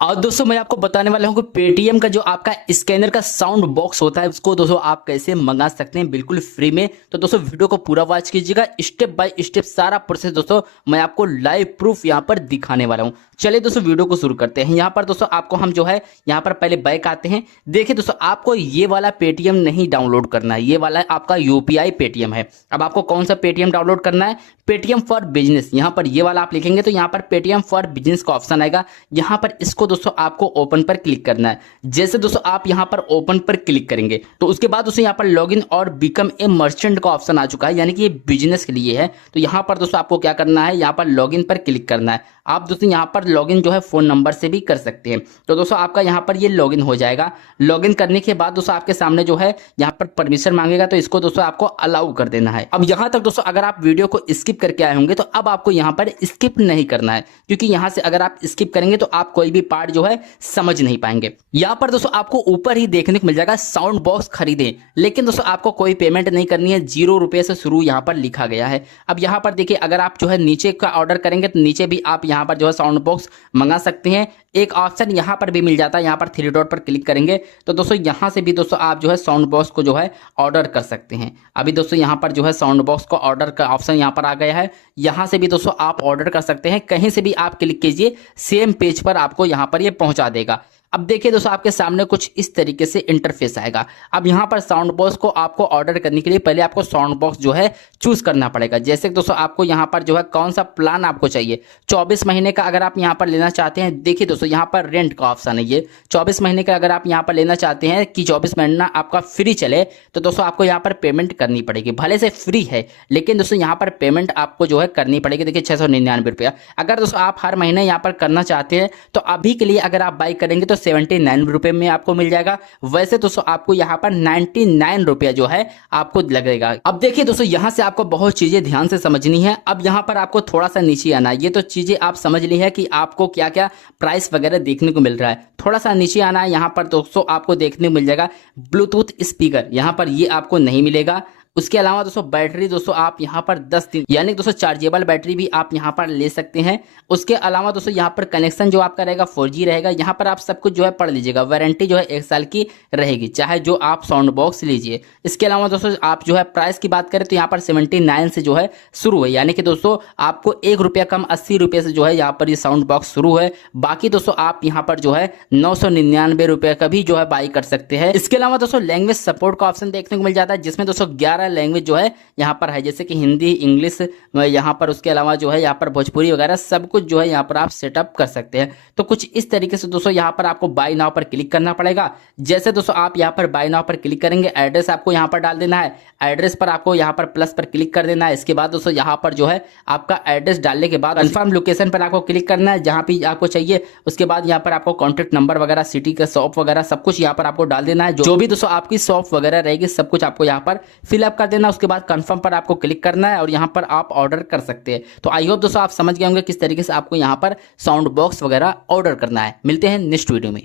और दोस्तों मैं आपको बताने वाला हूँ कि पेटीएम का जो आपका स्कैनर का साउंड बॉक्स होता है उसको दोस्तों आप कैसे मंगा सकते हैं बिल्कुल फ्री में। तो दोस्तों वीडियो को पूरा वॉच कीजिएगा, स्टेप बाय स्टेप सारा प्रोसेस दोस्तों मैं आपको लाइव प्रूफ यहाँ पर दिखाने वाला हूँ। चलिए दोस्तों वीडियो को शुरू करते हैं। यहाँ पर दोस्तों आपको हम जो है यहाँ पर पहले बैक आते हैं। देखिए दोस्तों आपको ये वाला पेटीएम नहीं डाउनलोड करना है, ये वाला आपका यूपीआई पेटीएम है। अब आपको कौन सा पेटीएम डाउनलोड करना है? Paytm for business. यहाँ पर ये वाला आप लिखेंगे तो यहाँ पर पेटीएम फॉर बिजनेस का ऑप्शन आएगा। यहाँ पर इसको दोस्तों आपको ओपन पर क्लिक करना है। जैसे दोस्तों आप यहाँ पर ओपन पर क्लिक करेंगे तो उसके बाद दोस्तों यहाँ पर लॉगिन और बिकम ए मर्चेंट का ऑप्शन आ चुका है, यानी कि ये बिजनेस के लिए है। तो यहाँ पर दोस्तों आपको क्या करना है, यहाँ पर लॉगिन पर क्लिक करना है। आप दोस्तों यहाँ पर लॉगिन जो है फोन नंबर से भी कर सकते हैं। तो दोस्तों आपका यहाँ पर ये लॉगिन हो जाएगा। लॉगिन करने के बाद दोस्तों आपके सामने जो है यहाँ पर परमिशन मांगेगा, तो इसको दोस्तों आपको अलाउ कर देना है। अब यहाँ तक दोस्तों अगर आप वीडियो को स्किप करके आए होंगे तो अब आपको यहाँ पर स्किप नहीं करना है, क्योंकि यहाँ से अगर आप स्किप करेंगे तो आप कोई भी पार्ट जो है समझ नहीं पाएंगे। यहाँ पर दोस्तों आपको ऊपर ही देखने को मिल जाएगा साउंड बॉक्स खरीदें, लेकिन दोस्तों आपको कोई पेमेंट नहीं करनी है, 0 रुपये से शुरू यहाँ पर लिखा गया है। अब यहाँ पर देखिए अगर आप जो है नीचे का ऑर्डर करेंगे तो नीचे भी आप यहाँ पर जो है साउंड बॉक्स मंगा सकते हैं। एक ऑप्शन यहाँ पर भी मिल जाता है, यहाँ पर 3 डॉट पर क्लिक करेंगे तो दोस्तों यहाँ से भी दोस्तों आप जो है साउंड बॉक्स को जो है ऑर्डर कर सकते हैं। अभी दोस्तों यहाँ पर जो है साउंड बॉक्स को ऑर्डर का ऑप्शन यहाँ पर आ गया है। यहाँ से भी दोस्तों आप ऑर्डर कर सकते हैं, कहीं से भी आप क्लिक कीजिए सेम पेज पर आपको यहाँ पर ये पहुंचा देगा। अब देखिए दोस्तों आपके सामने कुछ इस तरीके से इंटरफेस आएगा। अब यहाँ पर साउंड बॉक्स को आपको ऑर्डर करने के लिए पहले आपको साउंड बॉक्स जो है चूज करना पड़ेगा। जैसे दोस्तों आपको यहाँ पर जो है कौन सा प्लान आपको चाहिए, 24 महीने का अगर आप यहाँ पर लेना चाहते हैं, देखिए दोस्तों यहाँ पर रेंट का ऑप्शन है। ये 24 महीने का अगर आप यहाँ पर लेना चाहते हैं कि 24 महीना आपका फ्री चले, तो दोस्तों आपको यहाँ पर पेमेंट करनी पड़ेगी। भले से फ्री है लेकिन दोस्तों यहाँ पर पेमेंट आपको जो है करनी पड़ेगी। देखिए 699 रुपया। अगर दोस्तों आप हर महीने यहाँ पर करना चाहते हैं तो अभी के लिए अगर आप बाई करेंगे तो 79 रुपये में आपको मिल जाएगा। वैसे दोस्तों आपको यहाँ पर 99 रुपया जो है आपको लगेगा। अब देखिए दोस्तों यहाँ से आपको बहुत चीजें ध्यान से समझनी है। अब यहाँ पर आपको थोड़ा सा नीचे आना है। ये तो चीजें आप समझ ली है कि आपको क्या क्या प्राइस वगैरह देखने को मिल रहा है। थोड़ा सा नीचे आना है, यहाँ पर दोस्तों आपको देखने को मिल जाएगा ब्लूटूथ स्पीकर, यहाँ पर ये आपको नहीं मिलेगा। उसके अलावा दोस्तों बैटरी दोस्तों आप यहाँ पर 10 दिन यानी दोस्तों चार्जेबल बैटरी भी आप यहाँ पर ले सकते हैं। उसके अलावा दोस्तों यहाँ पर कनेक्शन जो आपका रहेगा 4G रहेगा। यहाँ पर आप सब कुछ जो है पढ़ लीजिएगा। वारंटी जो है 1 साल की रहेगी, चाहे जो आप साउंड बॉक्स लीजिए। इसके अलावा दोस्तों आप जो है प्राइस की बात करें तो यहाँ पर 79 से जो है शुरू है, यानी कि दोस्तों आपको 1 रुपया कम 80 रुपये से जो है यहाँ पर ये साउंड बॉक्स शुरू है। बाकी दोस्तों आप यहाँ पर जो है 999 रुपये का भी जो है बाई कर सकते हैं। इसके अलावा दोस्तों लैंग्वेज सपोर्ट का ऑप्शन देखने को मिल जाता है, जिसमें दोस्तों 11 लैंग्वेज जो है यहाँ पर है, जैसे कि हिंदी, इंग्लिश, यहाँ पर उसके अलावा जो है यहाँ पर भोजपुरी वगैरह सब कुछ जो है यहाँ पर आप सेटअप कर सकते हैं। तो कुछ इस तरीके से दोस्तों यहाँ पर आपको बाय नाउ पर क्लिक करना पड़ेगा। जैसे दोस्तों आप यहाँ पर बाय नाउ पर क्लिक करेंगे, एड्रेस आपको यहाँ पर डाल देना है। एड्रेस पर आपको यहाँ पर प्लस पर क्लिक कर देना है। इसके बाद दोस्तों यहाँ पर जो है आपका एड्रेस डालने के बाद कंफर्म लोकेशन पर आपको क्लिक करना है जहाँ भी आपको चाहिए। उसके बाद यहाँ पर आपको कॉन्टैक्ट नंबर वगैरह, सिटी का शॉप वगैरह सब कुछ यहाँ पर आपको डाल देना है। जो भी दोस्तों आपकी शॉप वगैरह रहेगी सब कुछ आपको यहाँ पर फिलअप कर देना। उसके बाद कंफर्म पर आपको क्लिक करना है और यहाँ पर आप ऑर्डर कर सकते हैं। तो आई होप दोस्तों आप समझ गए होंगे किस तरीके से आपको यहाँ पर साउंड बॉक्स वगैरह ऑर्डर करना है। मिलते हैं नेक्स्ट वीडियो में।